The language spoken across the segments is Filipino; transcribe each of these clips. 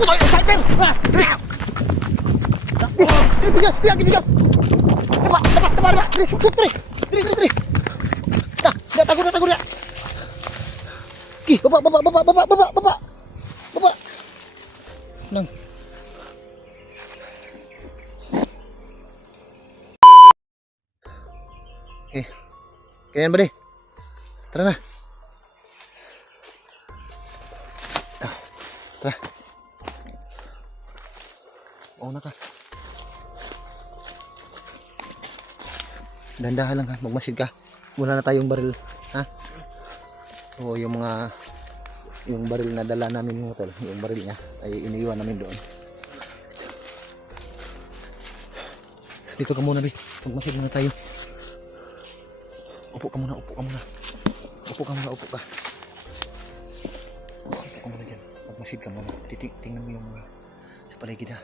puto yung cycle! Bigas! Bigas! Tama! Diri, shoot! Diri! Tago na! Baba! Nang. Okay. Kaya yan ba, tara na. Tara. Oo na ka. Dandahan lang ha, magmasid ka. Wala na tayong baril, ha? So yung baril na dala namin yung tol, yung baril niya ay iniiwan namin doon. Dito ka muna, magmasid muna tayo. Upo ka muna. Upo ka muna dyan. Magmasid ka muna. Tingnan mo yung sa paligid ha.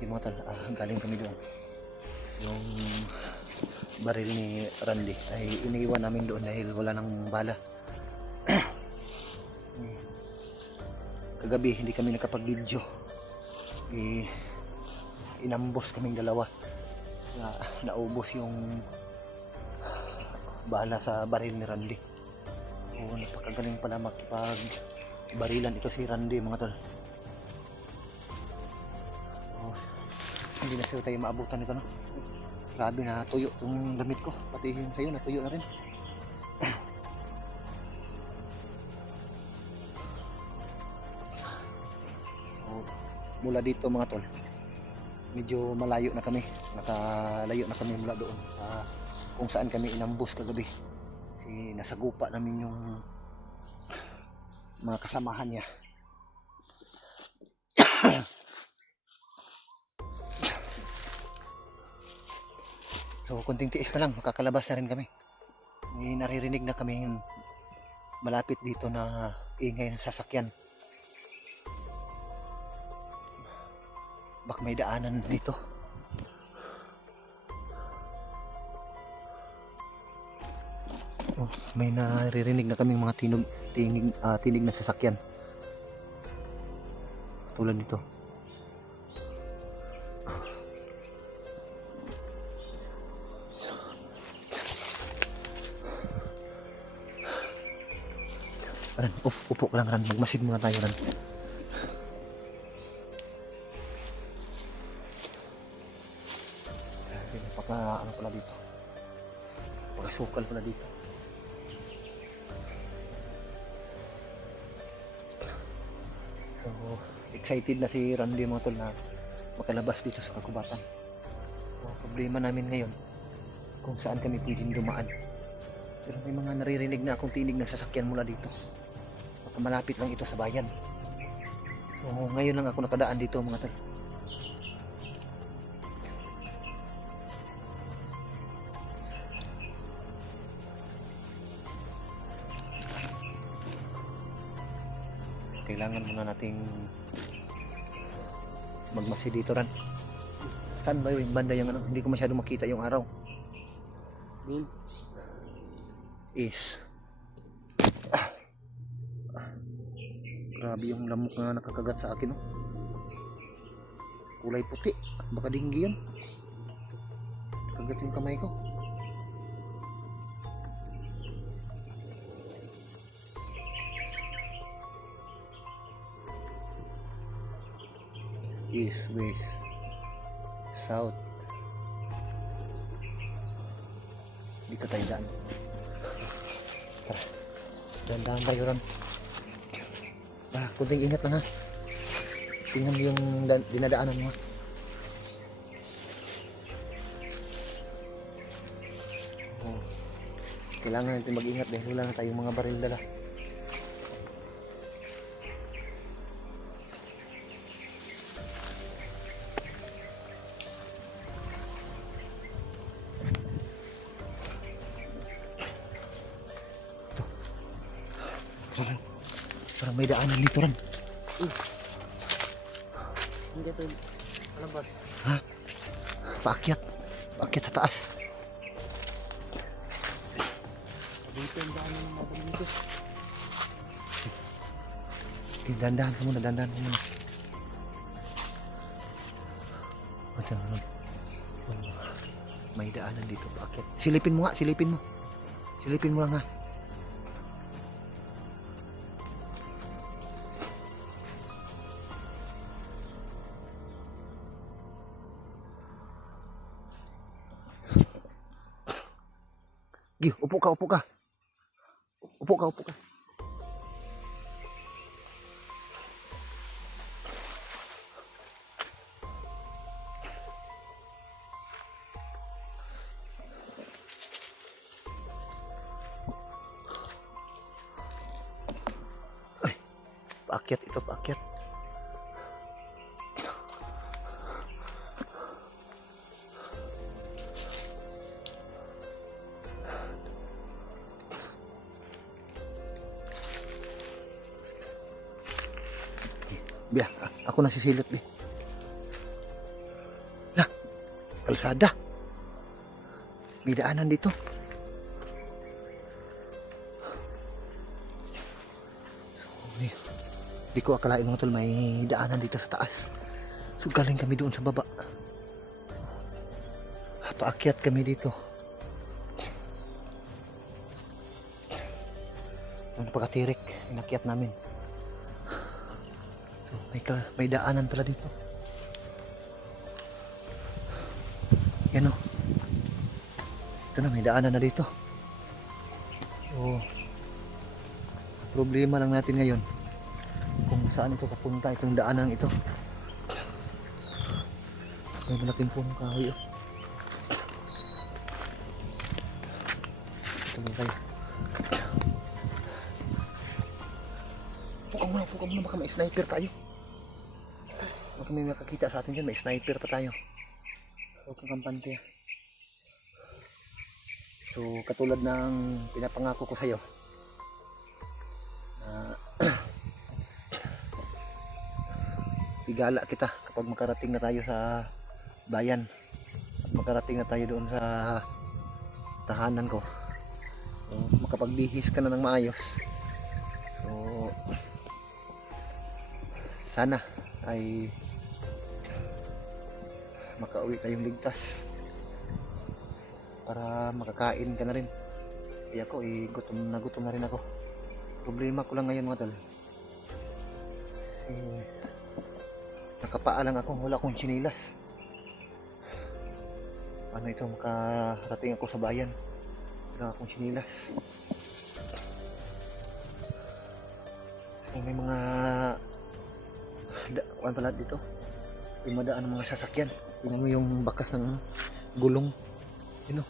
Yung mga tal, galing kami doon. Yung baril ni Randy ay iniiwan namin doon dahil wala nang bala. Kagabi hindi kami nakapag-video. Inambos kaming dalawa. Naubos yung bala sa baril ni Randy. Napakagaling pala makipag-barilan ito si Randy, mga tol. Hindi na tayo maabutan nito, no? Grabe na tuyo itong damit ko. Pati yung sa'yo natuyo na rin. Mula dito, mga tol, medyo malayo na kami. Nakalayo na kami mula doon kung saan kami inambos kagabi. Kasi nasagupa namin yung mga kasamahan niya. So kunting tiis na lang, makakalabas na rin kami. May naririnig na kami malapit dito na ingay ng sasakyan. Baka may daanan dito. May naririnig na kaming mga tinig na sasakyan. Tulad nito. Ran, upo ka lang, Ran. Magmasid muna tayo, Ran. Ano pala dito? Pagkasukal pala dito. So, excited na si Randy, mga tol, na makalabas dito sa kagubatan. So, problema namin ngayon kung saan kami pwedeng dumaan. Pero may mga naririnig na akong tinig ng sasakyan mula dito. Baka malapit lang ito sa bayan. So, ngayon lang ako nakadaan dito, mga tol. Kailangan muna nating magmasid dito, Ran. Saan ba yung banda yung ano? Hindi ko masyado makita yung araw. Grabe yung lamok na nakakagat sa akin, no? Kulay puti. Baka dinggi yan. Nakagat yung kamay ko. East, west, south. Dito tayo daan. Tara, dahan-dahan tayo, Ron. Kunting ingat lang, ha. Tingnan mo yung dinadaanan mo. Kailangan natin mag-ingat dahil wala na tayong mga baril dala. Parang may daanan dito, Ran. Hindi ito palabas. Ha? Paakyat sa taas. Dito yung daanan ng mga dito. Okay, dandahan ka muna, dandahan ka muna. Macam may daanan dito paakyat. Silipin mo nga, silipin mo. Silipin mo lang ha. Gi, upo ka, upo ka. Upo ka, upo ka. Ay, paakyat ito, paakyat. Biya, ako nasisilip bi. Lah, kalsada. May daanan dito. Di ko akalain mga tol may daanan dito sa taas. So galing kami doon sa baba. Paakyat kami dito. Ang pagkatirik, inakyat namin. May daanan pala dito. Yan o. Ito na, may daanan na dito. So, problema lang natin ngayon kung saan ito papunta, itong daanan ito. May malaking punong kahoy o. Ito lang tayo. Puka muna, baka may sniper tayo. Baka may makakita sa atin dyan, may sniper pa tayo. Huwag kang kampante. So, katulad ng pinapangako ko sa'yo, igala kita kapag makarating na tayo sa bayan at makarating na tayo doon sa tahanan ko. So, makapagbihis ka na ng maayos. So, sana ay makauwi tayong ligtas para makakain ka na rin. Kaya ako gutom na rin ako. Problema ko lang ngayon mga tol, nakapaa lang ako, wala akong tsinilas. Paano ito makarating ako sa bayan, wala akong tsinilas. So, may mga kuwan pala dito, may madaan ng mga sasakyan. Tingnan mo yung bakas ng gulong, yun o.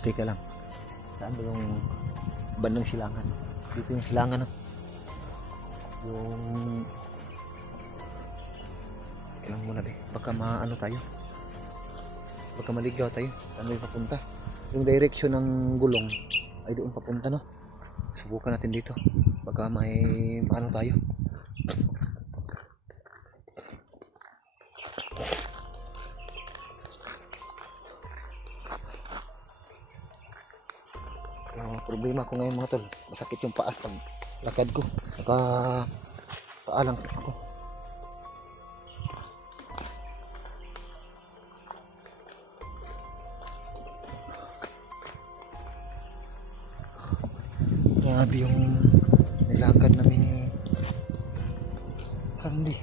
Teka lang, saan ba yung bandang silangan? Dito yung silangan, no? Yung ilang muna eh, baka maano tayo, baka maligaw tayo. Saan tayo papunta? Yung direction ng gulong ay doon papunta, no? Subukan natin dito, baka may ano tayo. Problema ko ngayon mga tol, masakit yung paas pag lakad ko, paalang ako. Grabe yung nilakad namin ni Randy.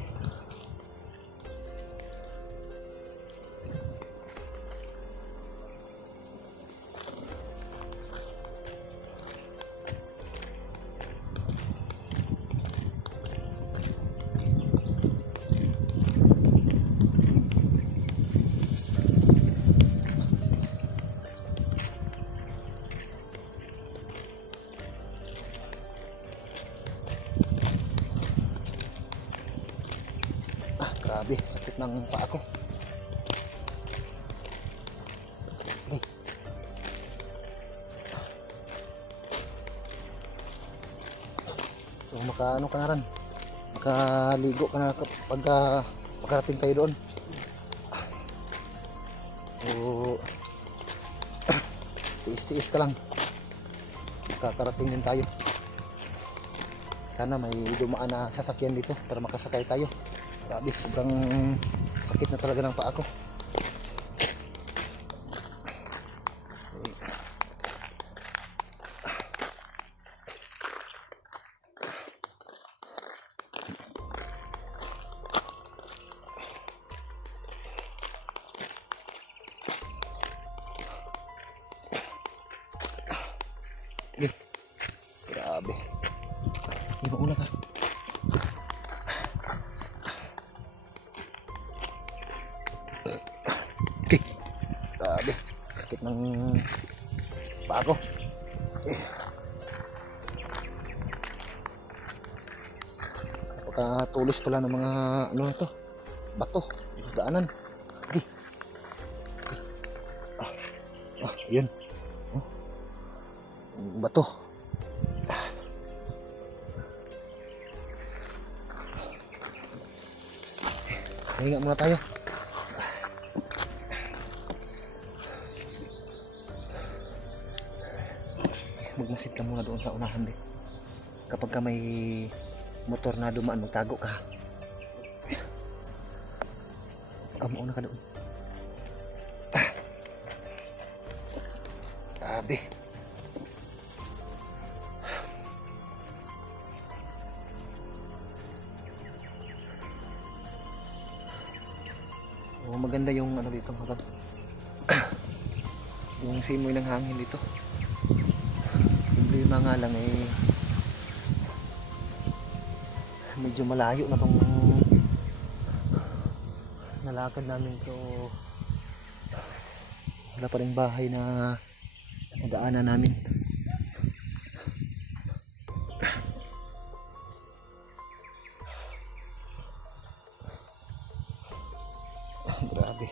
Grabe, sakit ng paa ko. Okay. makaano ka na rin. Makaligo ka na kapag makarating kayo doon. So, tiis-tiis ka lang. Kakarating din tayo. Sana may dumaan na sasakyan dito para makasakay tayo. Grabe, sobrang sakit na talaga ng paa ko. Grabe. Di ba una ka? Okay. Grabe. Sakit ng paa ko. Napakatulis pala ng mga ano na to. Bato. Daanan. Okay. Yun. Oh. Bato. Hinga muna tayo. Magmasid ka muna doon sa unahan din. Kapag ka may motor na dumaan, magtago ka. Mauna ka doon. Grabe. Oh, maganda yung ano dito, maganda. Yung simoy ng hangin dito. Problema nga lang eh medyo malayo na tong nalakad namin, so wala pa rin bahay na daanan namin. Grabe.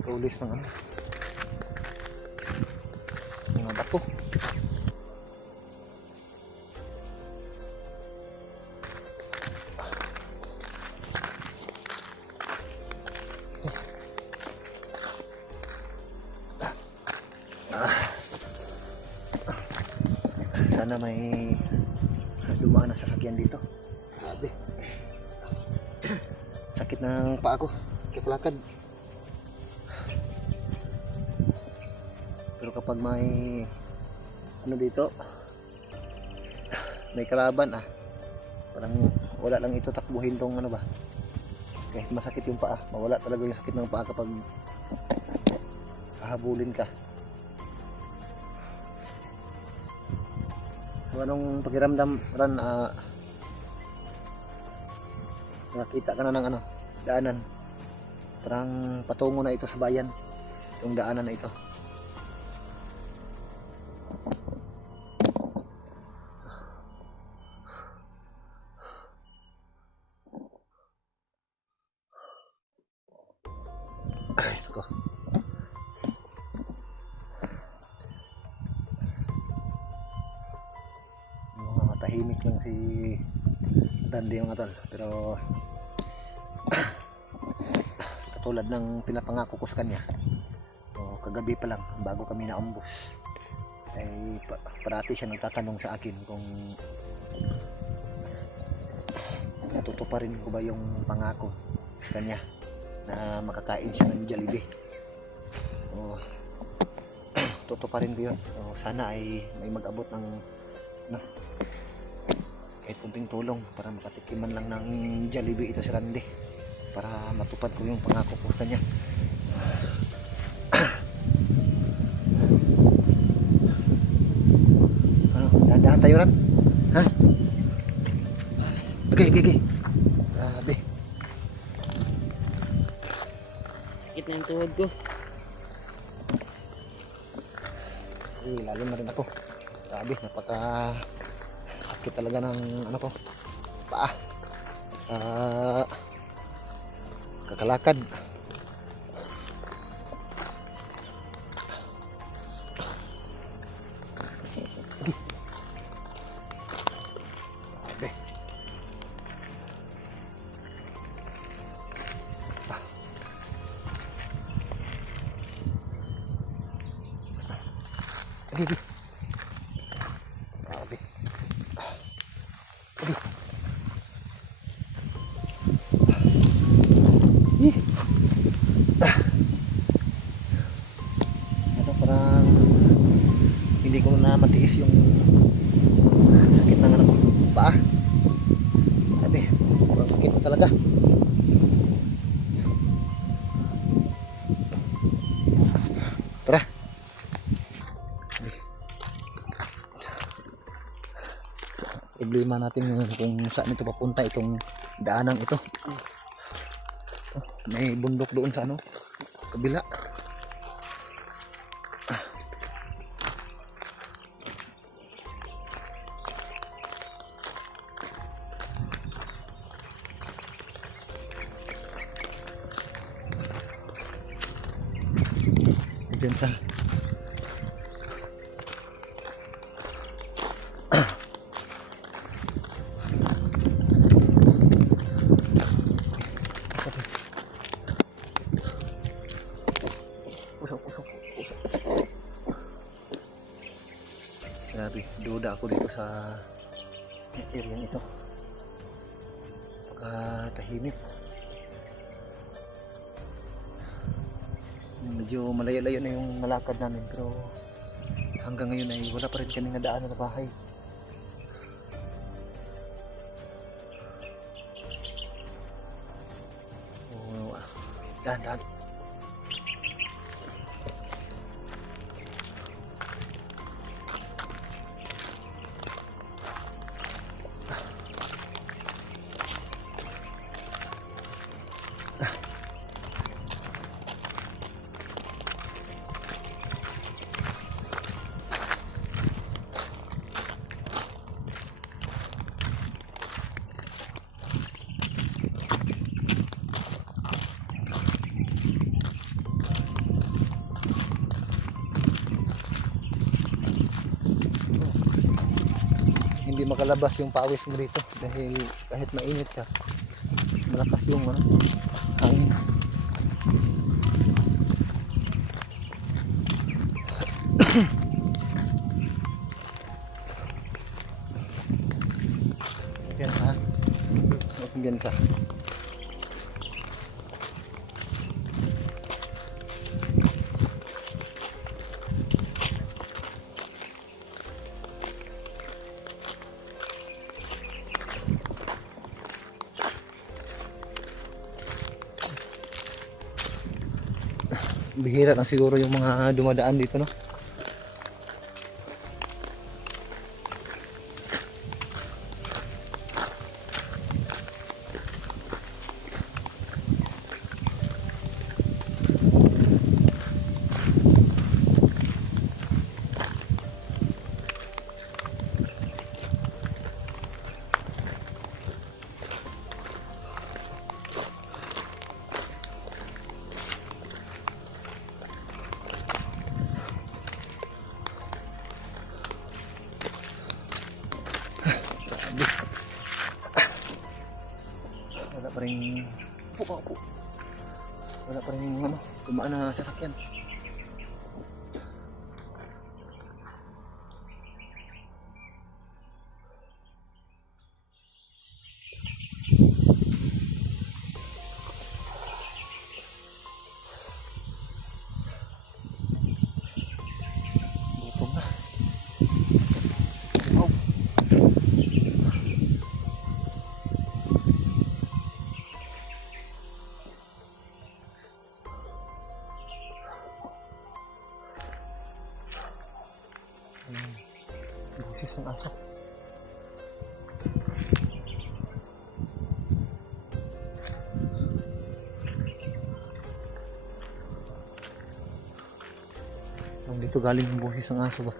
Tulis ng ano, mga bato. Sana may dumaan na sasakyan dito. Grabe. Sakit ng paa ko kakalakad. Pero kapag may ano dito, may kalaban parang wala lang ito takbuhin tong ano ba, okay, masakit yung paa. Mawala talaga yung sakit ng paa kapag hahabulin ka. So, anong pakiramdam ran, nakita ka na ng ano, daanan, parang patungo na ito sa bayan yung daanan na ito. Ay, nako. Tahimik lang si Randy mga tol, pero katulad ng pinapangako ko sa kanya, so, kagabi pa lang bago kami naambus ay parati siya nagtatanong sa akin kung tutuparin ko ba yung pangako sa kanya na makakain siya ng Jollibee. So, tutuparin ko yun. So, sana ay may mag-abot ng kahit kunting tulong para makatikiman lang ng Jollibee ito si Randy, para matupad ko yung pangako ko sa kanya. Ano, dahan tayo Ran? Ha? Okay. Grabe. Sakit na yung tuhod ko. lalo na rin ako. Grabe, napaka sakit talaga ng ano ko, paa. Kakalakad. Grabe. Grabe. Grabe. Ito parang hindi ko na matiis yung sakit ng ano ko, paa. Grabe, parang sakit talaga. Tara. Problema natin ngayon kung saan ito papunta, itong daanang ito. May bundok doon sa ano, kabila. Diyan sa usok. Grabe, duda ako dito sa area nito. Tahimik. Medyo malayo-layo na yung malakad namin, pero hanggang ngayon ay wala pa rin kaming nadaanan na bahay. Oh, dahan-dahan. Hindi makalabas yung pawis mo dito dahil kahit mainit ka, malakas yung hangin. Kumpiyansa. Kumpiyansa. Bihira lang siguro yung mga dumadaan dito, no? Wala pa rin wala pa rin gumaan na sasakyan. Gutom na. Wow. Boses ng aso. Ang Dito galing yung boses ng aso ba?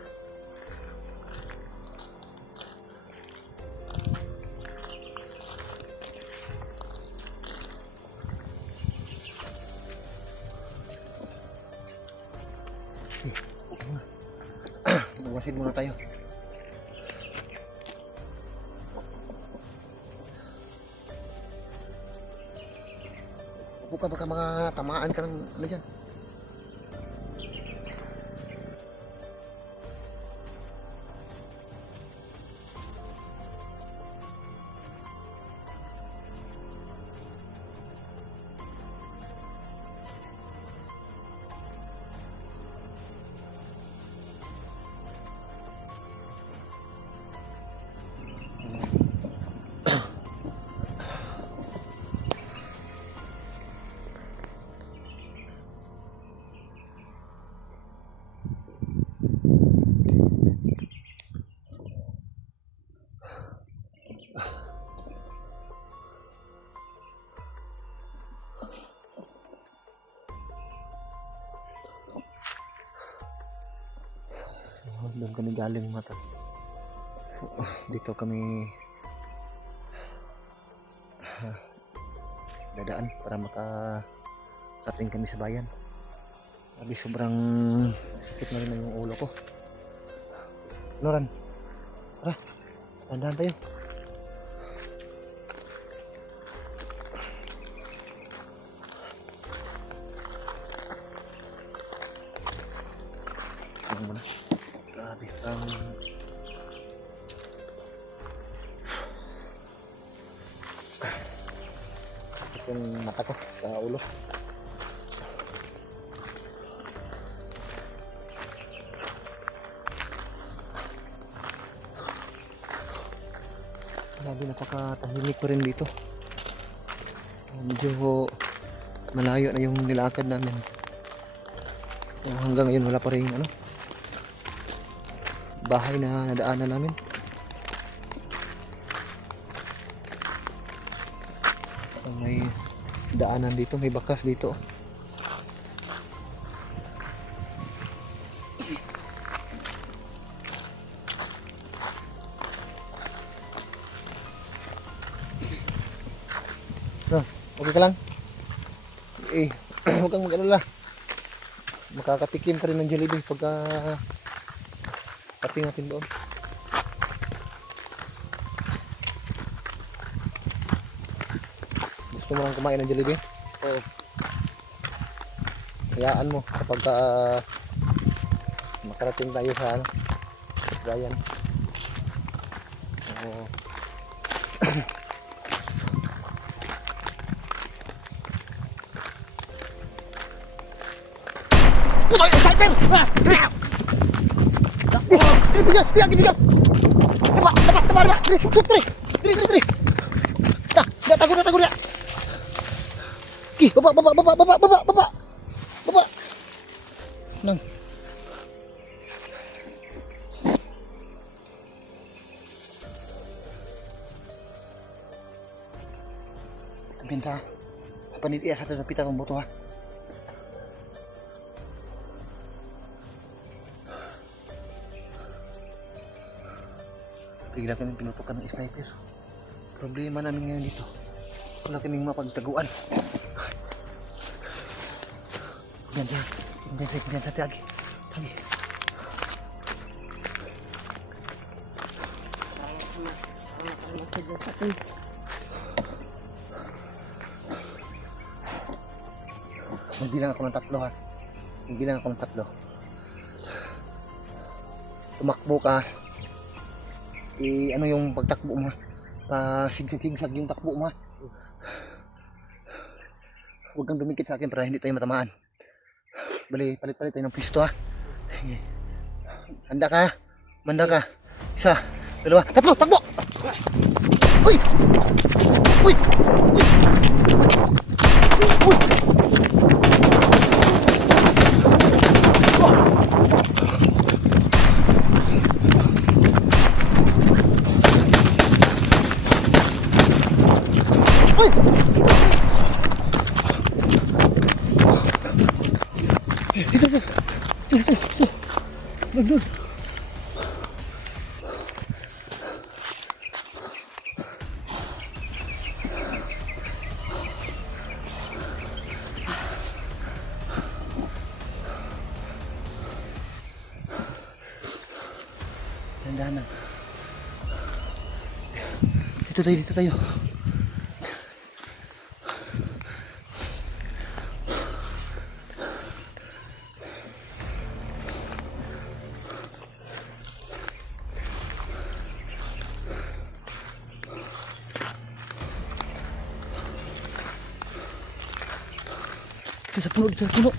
Magwasid muna tayo. Upo ka, baka mga tamaan ka ng ano dyan. Doon kami galing mata. Dito kami dadaan para makarating kami sa bayan. Sabi sobrang sakit na rin yung ulo ko. Ano Ran? Tara, dahan tayo. Ano muna? Grabe, yung mata ko sa ulo. Grabe, napakatahimik ko rin dito. Medyo malayo na yung nilakad namin. Hanggang ngayon wala pa rin ano, bahay na nadaanan namin. May daanan dito, may bakas dito. No, okay ka lang? Huwag kang mag-alala. Makakatikim ka rin ng Jollibee pagka pati natin doon. Gusto mo lang kumain ng Jollibee? Oo. Hayaan mo kapag makarating tayo sa ano, bayan. Oo. Putoy, cycle! Bigas! Bigas! Diba? Diri, sut, diri! Tago na! Baba! Nang. Pinta. Panitiya sa pita ng boto ha. Bigla kami pinutukan ng sniper. Problema namin ngayon dito. Wala kaming mapagtaguan. Kumpiyansa, Tagi. Magbilang ako ng 3 ha. Magbilang ako ng 3. Tumakbo ka. Ano yung pagtakbo mo? Sigsag yung takbo mo. Huwag kang dumikit sa akin para hindi tayo matamaan. Bali, palit-palit tayo ng pwesto ha. Handa ka? Manda ka? 1, 2, 3, takbo! Uy! Dito. Doon. Dandanan. Dito tayo, dito tayo. Dito sa puno, dito sa puno.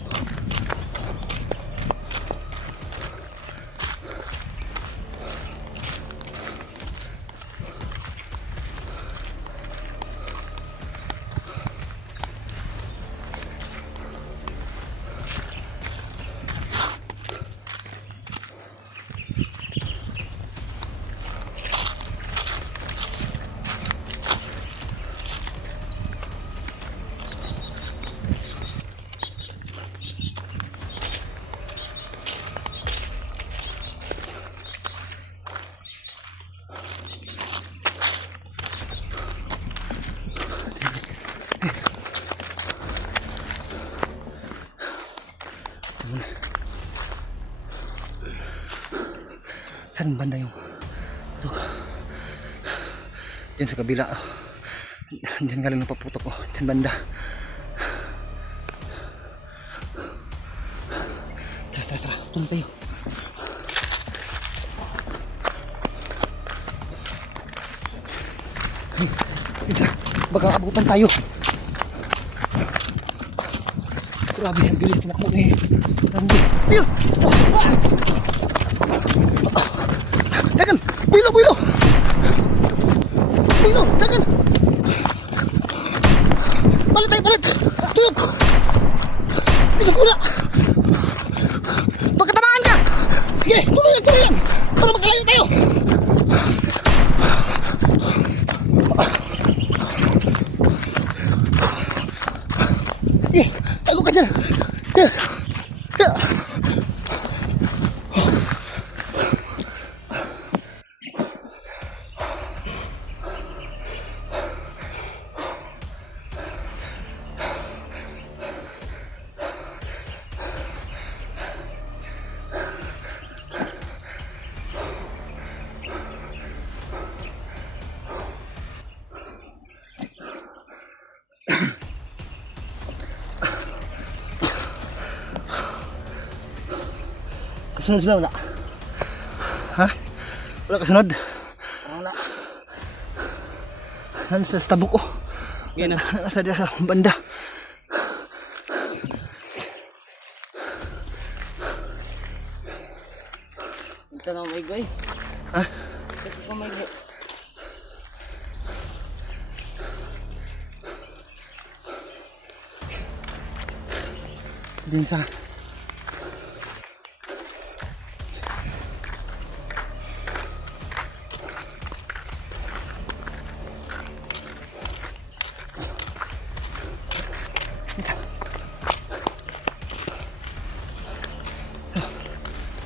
Saan banda yung ito? Diyan sa kabila. Diyan galing ng paputok ko. Diyan banda. Tara, tara, tara. Tulong tayo. Baka abutan tayo. Grabe, ang bilis tumakbo ni Randy. Ayun! Dagan! Builo, builo! Builo, dagan! Palit tayo, palit! Tuyok! Isang kula! Pagkatamaan ka! Sige, tuloy yan! Para magkalayo tayo! Sige, tago ka dyan! Yeah! Yeah! Kasunod sila, wala? Ha? Wala kasunod? Wala. Nasa tabuk ko. Yan na. Nasa dia sa banda. Ito na may goy. Ha? Ito ko may goy. Din sa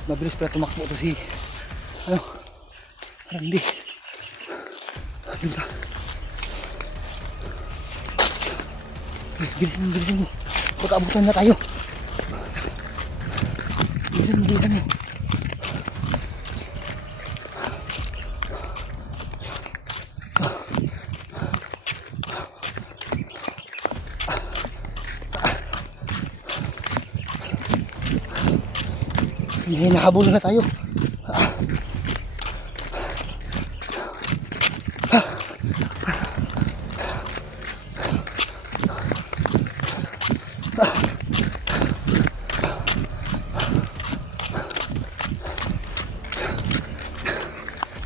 mabilis pala tumakbo to si Randy. Ayun ka. Bilisan mo. Pagkaabutan na tayo. Bilisan mo. Hinahabol na tayo.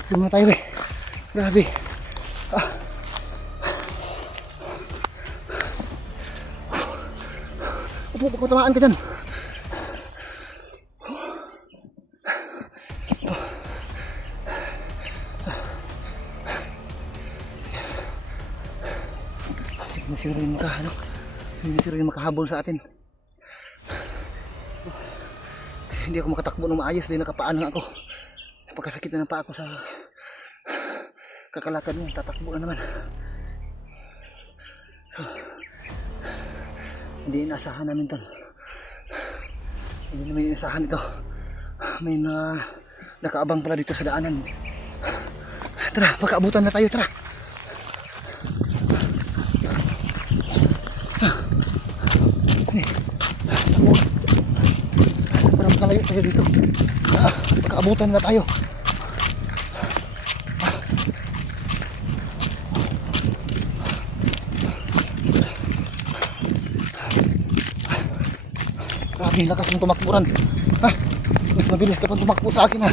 Ito na tayo, be. Grabe. Upo, tamaan ka dyan. Hindi siguro yung makahabol sa atin. hindi ako makatakbo ng maayos dahil nakapaan lang ako. Napakasakit na ng paa ko sa kakalakad mo. Tatakbo na naman. Hindi inaasahan namin tol. Hindi namin inaasahan ito. May nakaabang pala dito sa daanan. Tara, magkaabutan na tayo, tara. Para makalayo tayo dito. Magkaabutan na tayo. Grabe, lakas mong tumakburan. Ha? Mas mabilis ka pang tumakbo sa akin ha.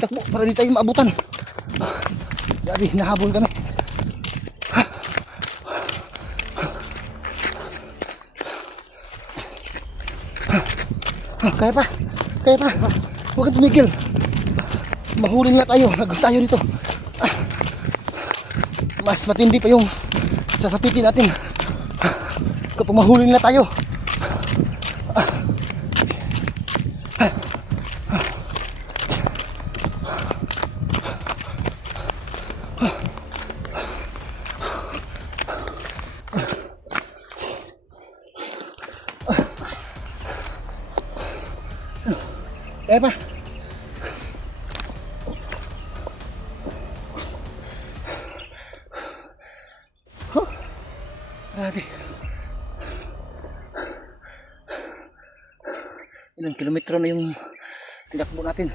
Takbo para di tayo maabutan. Grabe, nahabol kami. Kaya pa, kaya pa. Huwag kang tumigil. Mahuli nga tayo, lagot tayo dito. Mas matindi pa yung sasapitin natin kapag mahuli na tayo. Kaya pa. Grabe. Ilang kilometro na yung tinakbo natin.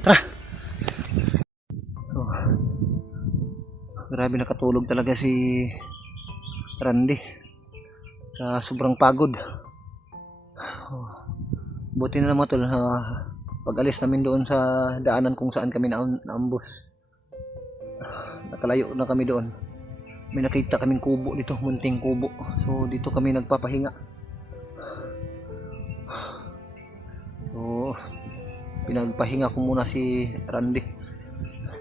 Tara. Oh. Grabe, nakatulog talaga si Randy sa sobrang pagod. Oh. Buti na naman tol, pag-alis namin doon sa daanan kung saan kami naambos. Nakalayo na kami doon. May nakita kaming kubo dito, munting kubo. So dito kami nagpapahinga. So pinagpahinga ko muna si Randy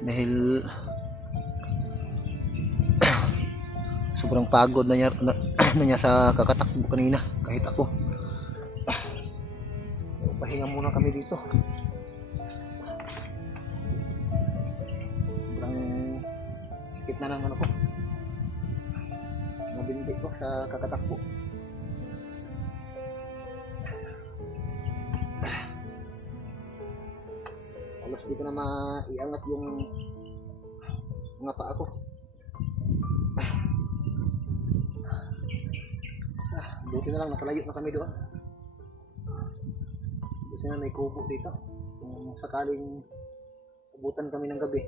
dahil sobrang pagod na niya sa kakatakbo kanina, kahit ako. Pahinga muna kami dito. Sobrang sakit na ng ano ko, nabindi ko sa kakatakbo. Halos di ko na maiangat yung mga paa ko. Buti na lang nakalayo na kami doon. Buti na may kubo dito. Kung sakaling abutan kami ng gabi,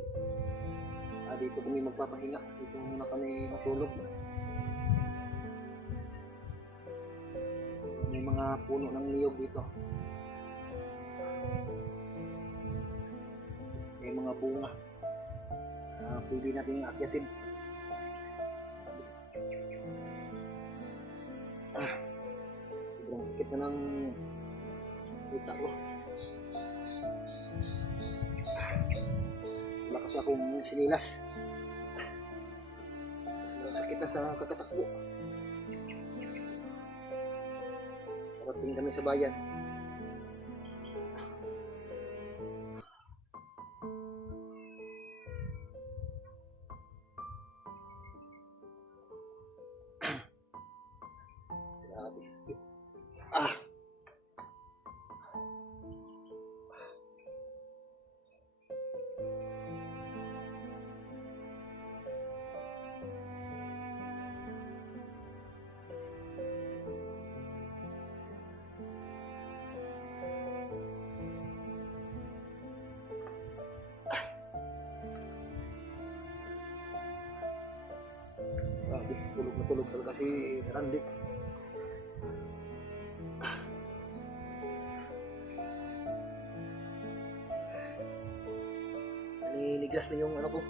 dito kami magpapahinga. Dito muna kami matulog. May mga puno ng niyog dito. May mga bunga na pwede natin akyatin. Sobrang sakit na ng kita ko. Wala kasi akong sinilas. Sobrang sakit na sa kakatakbo. Parating kami sa bayan. Tulog na tulog talaga si Randy. Ninigas na yung ano ko,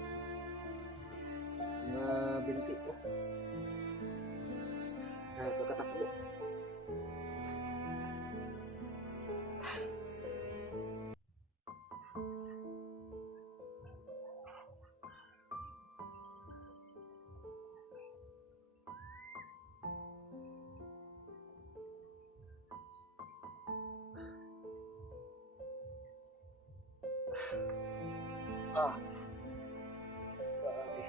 Ah. Grabe.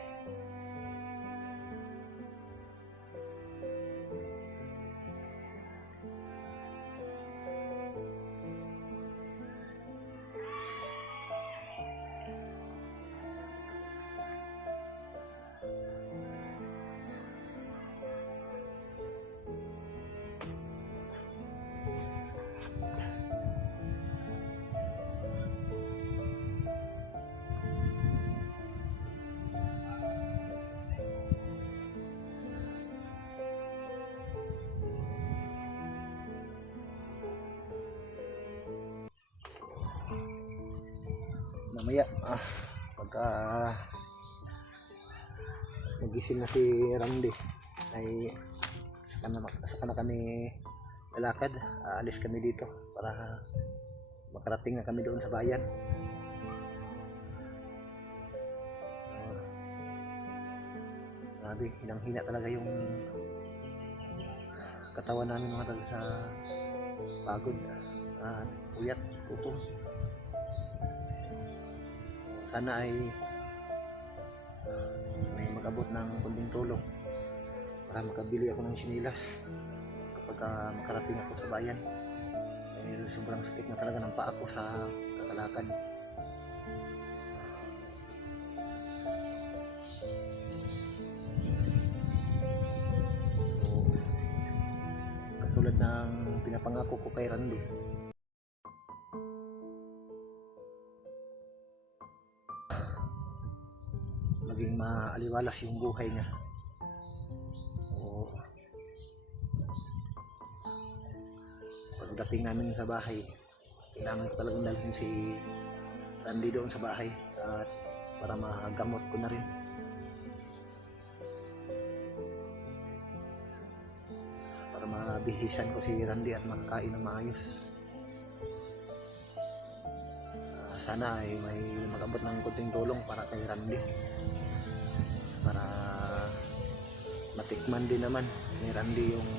Mamaya pagka nagising na si Randy ay saka na kami lalakad, aalis kami dito para makarating na kami doon sa bayan. Grabe, hinang-hina talaga yung katawan namin mga taga sa pagod at puyat, gutom. Sana ay may mag-abot ng kunting tulong para makabili ako ng sinilas kapag makarating ako sa bayan. Dahil sobrang sakit na talaga ng paa ko sa kakalakad. So, katulad ng pinapangako ko kay Randy, maging maaliwalas yung buhay niya. O, pagdating namin sa bahay, kailangan ko talagang dalhin si Randy doon sa bahay at para magamot ko na rin. Para mabihisan ko si Randy at makakain ng maayos. Sana ay may mag-abot ng kunting tulong para kay Randy, para matikman din naman ni Randy yung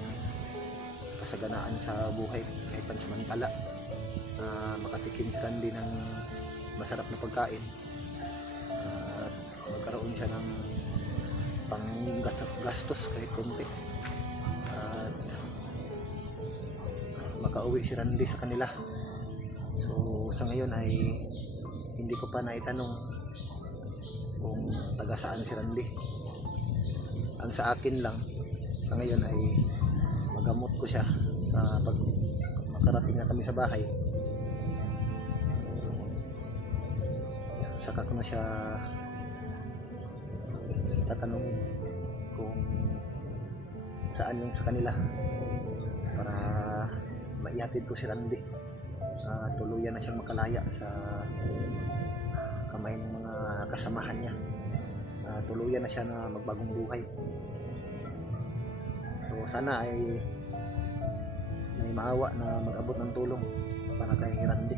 kasaganaan sa buhay kahit pansamantala. Makatikim si Randy ng masarap na pagkain at magkaroon siya ng panggastos kahit konti at makauwi si Randy sa kanila. So sa ngayon ay hindi ko pa naitanong kung taga saan si Randy. Ang sa akin lang sa ngayon ay magamot ko siya pag makarating na kami sa bahay. Saka ko na siya tatanungin kung saan yung sa kanila para maihatid ko si Randy. Tuluyan na siyang makalaya sa kamay ng mga kasamahan niya. Tuluyan na siya na magbagong buhay. So sana ay may maawa na mag-abot ng tulong para kay Randy.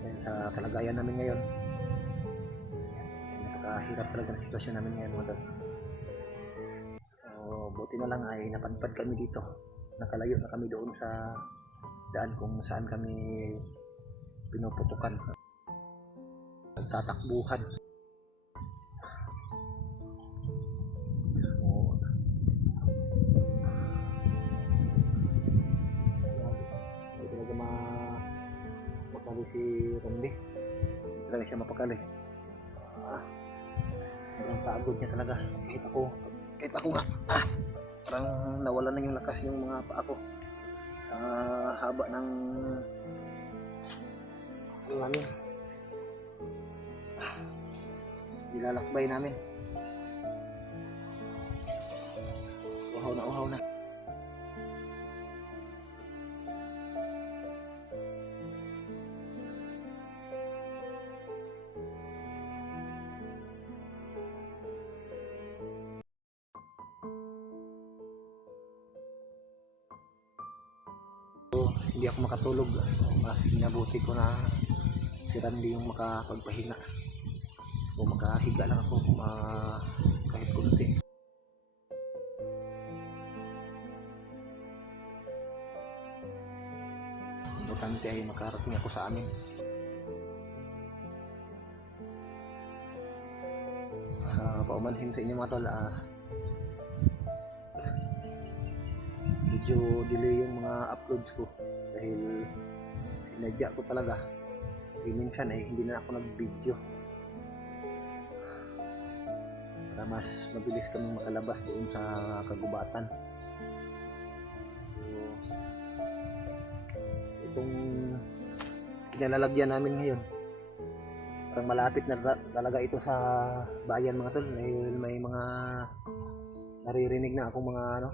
Dahil sa kalagayan namin ngayon, napakahirap talaga ang sitwasyon namin ngayon mga dad. Buti na lang ay napadpad kami dito, nakalayo na kami doon sa daan kung saan kami pinuputukan, tatakbuhan. Hindi talaga mapakali si Randy, hindi talaga siya mapakali. Ang pagod niya talaga, kahit ako nga, parang nawala na yung lakas yung mga paa ko. Haba ng namin, nilalakbay namin. Uhaw na. Hindi ako makatulog, mas sinabuti ko na si Randy yung makapagpahinga o makahiga lang ako kahit kunti. mabuti ay makarating ako sa amin. Paumanhin sa inyo mga tol, medyo delay yung mga uploads ko dahil sinadya ko talaga. Minsan ay hindi na ako nag-video para mas mabilis kami makalabas doon sa kagubatan. So, itong kinalalagyan namin ngayon, parang malapit na talaga ito sa bayan mga tol, dahil may mga naririnig na akong mga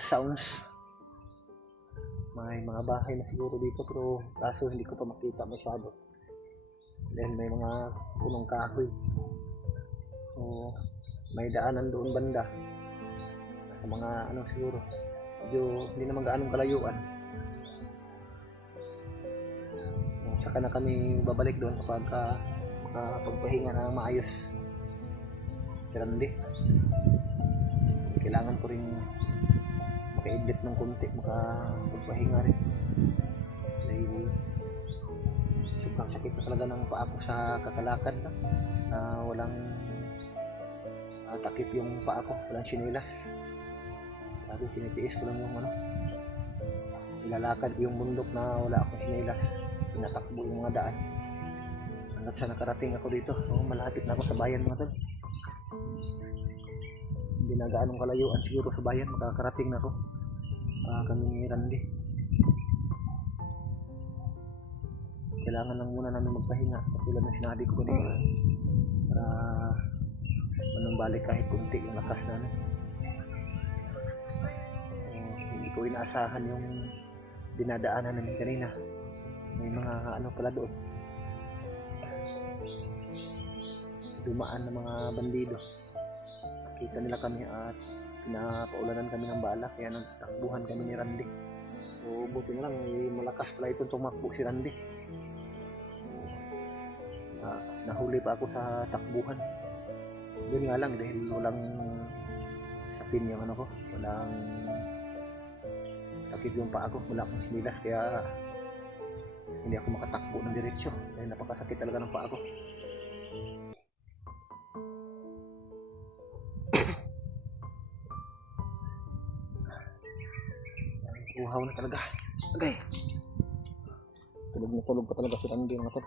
sounds. May mga bahay na siguro dito pero kaso hindi ko pa makita masyado dahil may mga punong kahoy. So, may daanan doon banda sa mga siguro medyo hindi naman gaanong kalayuan. Saka na kami babalik doon kapag makapagpahinga na maayos. Grande. Kailangan ko rin maka-edit ng konti, makapagpahinga rin. Dahil sobrang sakit na talaga ng paa ko sa kakalakad na walang takip yung paa ko, walang sinilas. Sabi, tinitiis ko lang yung ilalakad yung bundok na wala akong sinilas. Pinatakbo yung mga daan hanggat sa nakarating ako dito. Malapit na ako sa bayan mga tol. Hindi na gaanong kalayuan siguro sa bayan, makakarating na ako. Kami ni Randy, kailangan lang muna namin magpahinga katulad ng sinabi ko kanina para manumbalik kahit kunti yung lakas namin. Hindi ko inaasahan yung dinadaanan namin kanina. May mga pala doon, dumaan ng mga bandido. Nakita nila kami at pinapaulanan kami ng bala, kaya nagtakbuhan kami ni Randy. So buti na lang, malakas pala itong tumakbo si Randy. Nahuli pa ako sa takbuhan. Doon nga lang dahil walang sapin yung walang takip yung paa ko, wala akong sinilas, kaya hindi ako makatakbo ng diretsyo dahil napakasakit talaga ng paa ko. Uhaw na talaga. Okay. Tulog na tulog pa talaga si Randy mga tol.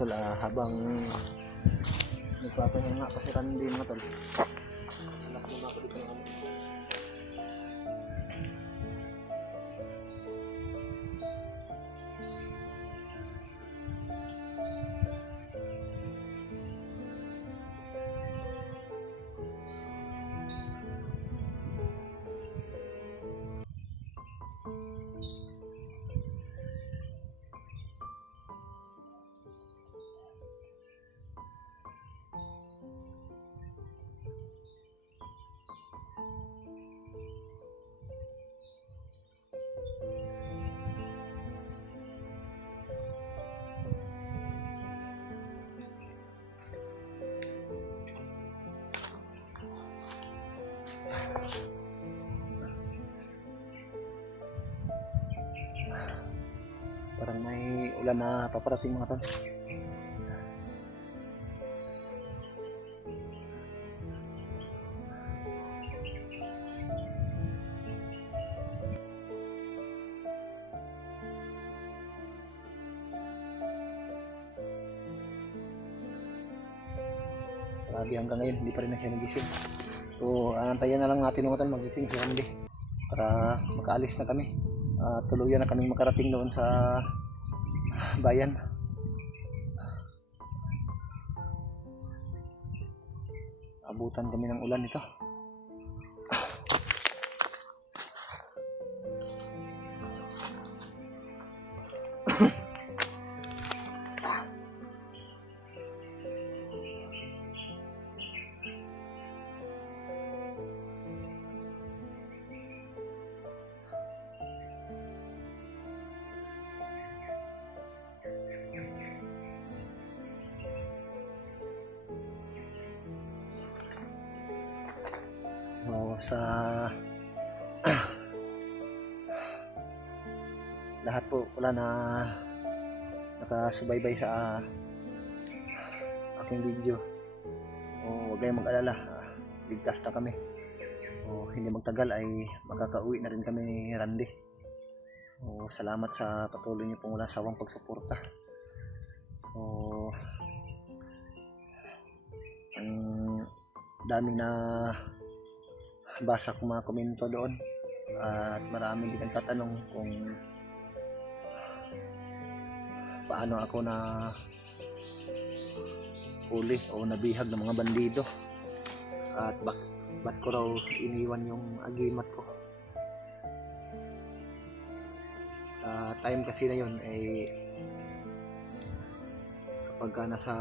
Tol, habang nagpapahinga pa si Randy mga tol, anak muna ako dito ng Parang may ulan na paparating mga tol. Grabe, hanggang ngayon hindi pa rin na siya nagising. So antayin na lang natin mga tol magising si Randy para makaalis na kami. Tuluyan na kaming makarating doon sa bayan. Abutan kami ng ulan ito. So, sa lahat po wala na nakasubaybay sa aking video. Huwag kayong mag-alala, ligtas na kami. Hindi magtagal ay makakauwi na rin kami ni Randy. Salamat sa patuloy niyo pong walang sawang pagsuporta. Ang daming na basa ko mga komento doon at marami din ang tatanong kung paano ako na huli o nabihag ng mga bandido at ba't ko raw iniwan yung agimat ko. Time kasi na yun ay kapag nasa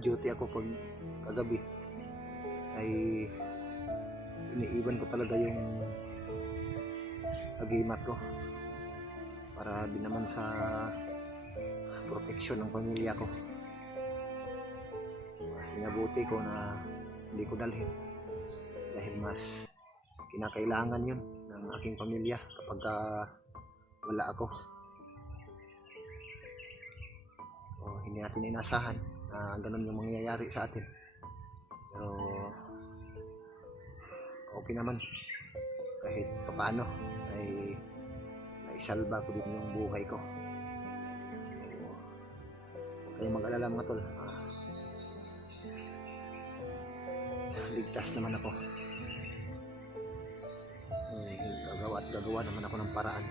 duty ako pag kagabi ay iniiwan ko talaga yung agimat ko para din naman sa proteksyon ng pamilya ko. Mas pinabuti ko na hindi ko dalhin dahil mas kinakailangan yun ng aking pamilya kapag wala ako. Hindi natin inasahan na ganun yung mangyayari sa atin, pero okay naman kahit paano ay naisalba ko din yung buhay ko. Huwag kayong mag-alala mga tol, ligtas naman ako. Gagawa naman ako ng paraan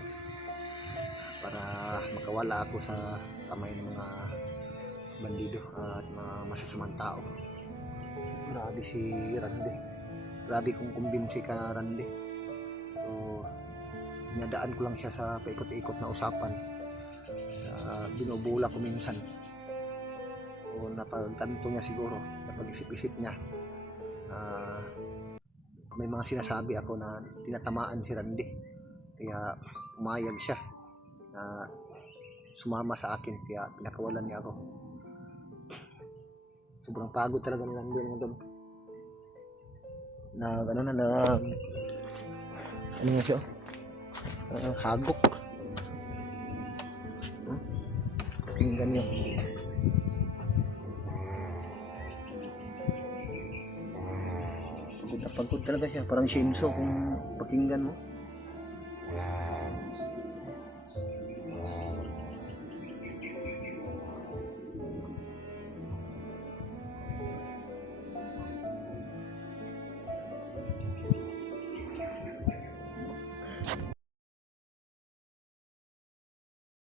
para makawala ako sa kamay ng mga bandido at mga masasamang tao. Grabe si Randy. Grabe kung kumbinsi ka, Randy. So, dinadaan ko lang siya sa paikot-ikot na usapan. Sa binubula ko minsan. O napagtanto niya siguro, napag-isip-isip niya. May mga sinasabi ako na tinatamaan si Randy. Kaya pumayag siya na sumama sa akin. Kaya pinakawalan niya ako. Sobrang pagod talaga ni Randy ng doon. Ano nga siya? Hagok. Pakinggan niyo. Pagod na pagod talaga siya. Parang Shinso kung pakinggan mo.